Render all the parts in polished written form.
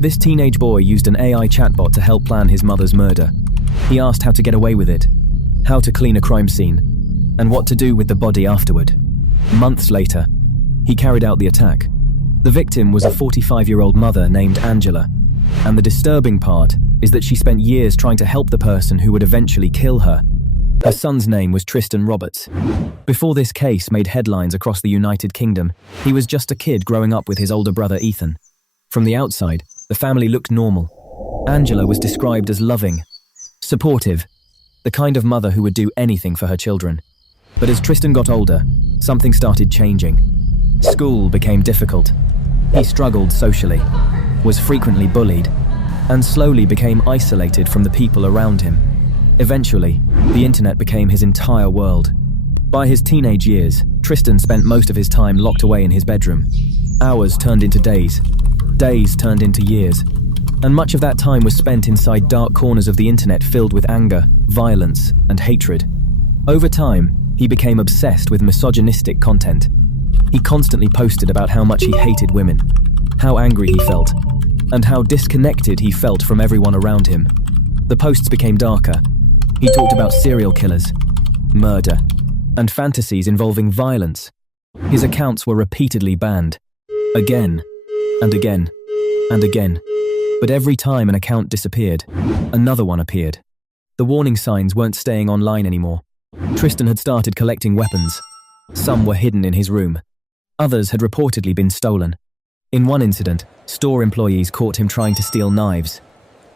This teenage boy used an AI chatbot to help plan his mother's murder. He asked how to get away with it, how to clean a crime scene, and what to do with the body afterward. Months later, he carried out the attack. The victim was a 45-year-old mother named Angela, and the disturbing part is that she spent years trying to help the person who would eventually kill her. Her son's name was Tristan Roberts. Before this case made headlines across the United Kingdom, he was just a kid growing up with his older brother Ethan. From the outside, the family looked normal. Angela was described as loving, supportive, the kind of mother who would do anything for her children. But as Tristan got older, something started changing. School became difficult. He struggled socially, was frequently bullied, and slowly became isolated from the people around him. Eventually, the internet became his entire world. By his teenage years, Tristan spent most of his time locked away in his bedroom. Hours turned into days. Days turned into years. And much of that time was spent inside dark corners of the internet filled with anger, violence, and hatred. Over time, he became obsessed with misogynistic content. He constantly posted about how much he hated women, how angry he felt, and how disconnected he felt from everyone around him. The posts became darker. He talked about serial killers, murder, and fantasies involving violence. His accounts were repeatedly banned, again, and again, and again. But every time an account disappeared, another one appeared. The warning signs weren't staying online anymore. Tristan had started collecting weapons. Some were hidden in his room. Others had reportedly been stolen. In one incident, store employees caught him trying to steal knives.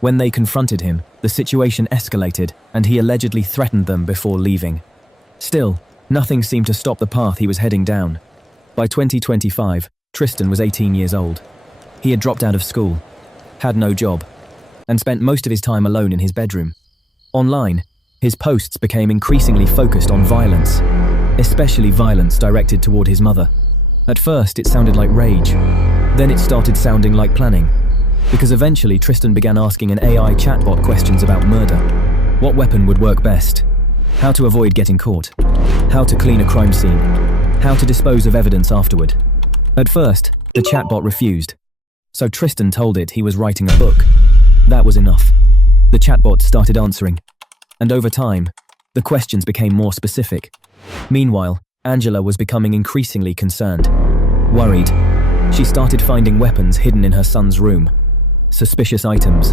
When they confronted him, the situation escalated and he allegedly threatened them before leaving. Still, nothing seemed to stop the path he was heading down. By 2025, Tristan was 18 years old. He had dropped out of school, had no job, and spent most of his time alone in his bedroom. Online, his posts became increasingly focused on violence, especially violence directed toward his mother. At first, it sounded like rage. Then it started sounding like planning, because eventually Tristan began asking an AI chatbot questions about murder. What weapon would work best? How to avoid getting caught? How to clean a crime scene? How to dispose of evidence afterward? At first, the chatbot refused. So Tristan told it he was writing a book. That was enough. The chatbot started answering. And over time, the questions became more specific. Meanwhile, Angela was becoming increasingly concerned. Worried, she started finding weapons hidden in her son's room. Suspicious items,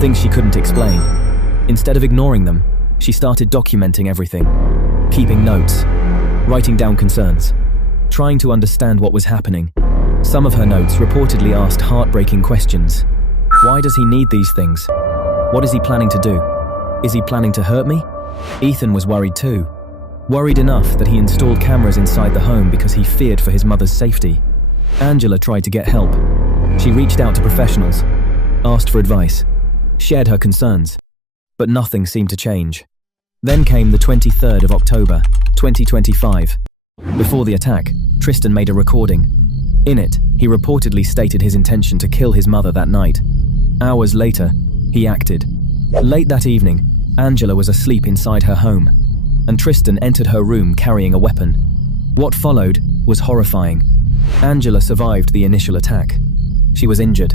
things she couldn't explain. Instead of ignoring them, she started documenting everything, keeping notes, writing down concerns, trying to understand what was happening. Some of her notes reportedly asked heartbreaking questions. Why does he need these things? What is he planning to do? Is he planning to hurt me? Ethan was worried too. Worried enough that he installed cameras inside the home because he feared for his mother's safety. Angela tried to get help. She reached out to professionals, asked for advice, shared her concerns, but nothing seemed to change. Then came the 23rd of October, 2025. Before the attack, Tristan made a recording. In it, he reportedly stated his intention to kill his mother that night. Hours later, he acted. Late that evening, Angela was asleep inside her home, and Tristan entered her room carrying a weapon. What followed was horrifying. Angela survived the initial attack. She was injured,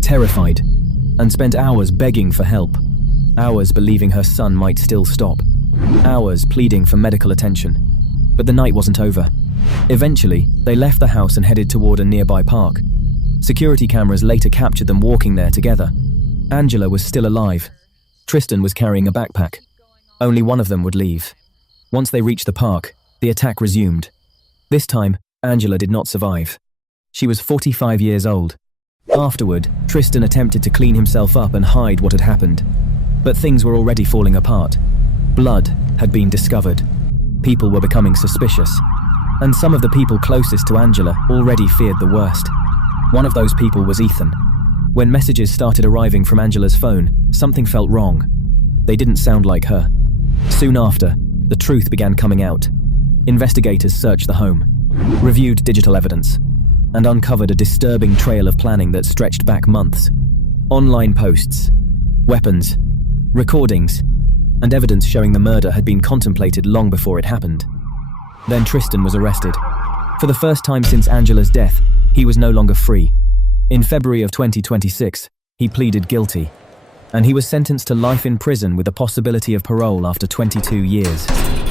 terrified, and spent hours begging for help. Hours believing her son might still stop. Hours pleading for medical attention. But the night wasn't over. Eventually, they left the house and headed toward a nearby park. Security cameras later captured them walking there together. Angela was still alive. Tristan was carrying a backpack. Only one of them would leave. Once they reached the park, the attack resumed. This time, Angela did not survive. She was 45 years old. Afterward, Tristan attempted to clean himself up and hide what had happened. But things were already falling apart. Blood had been discovered. People were becoming suspicious. And some of the people closest to Angela already feared the worst. One of those people was Ethan. When messages started arriving from Angela's phone, something felt wrong. They didn't sound like her. Soon after, the truth began coming out. Investigators searched the home, reviewed digital evidence, and uncovered a disturbing trail of planning that stretched back months. Online posts, weapons, recordings, and evidence showing the murder had been contemplated long before it happened. Then Tristan was arrested. For the first time since Angela's death, he was no longer free. In February of 2026, he pleaded guilty, and he was sentenced to life in prison with the possibility of parole after 22 years.